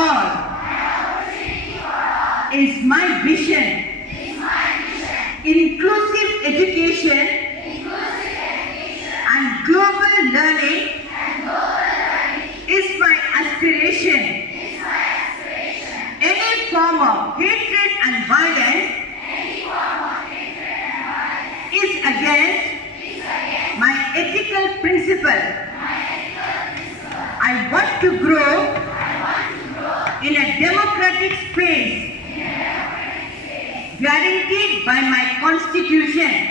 all is my vision. Inclusive education and global learning is my aspiration. Any form of hatred and violence is against my ethical principle. I want to grow in a democratic space guaranteed by my constitution.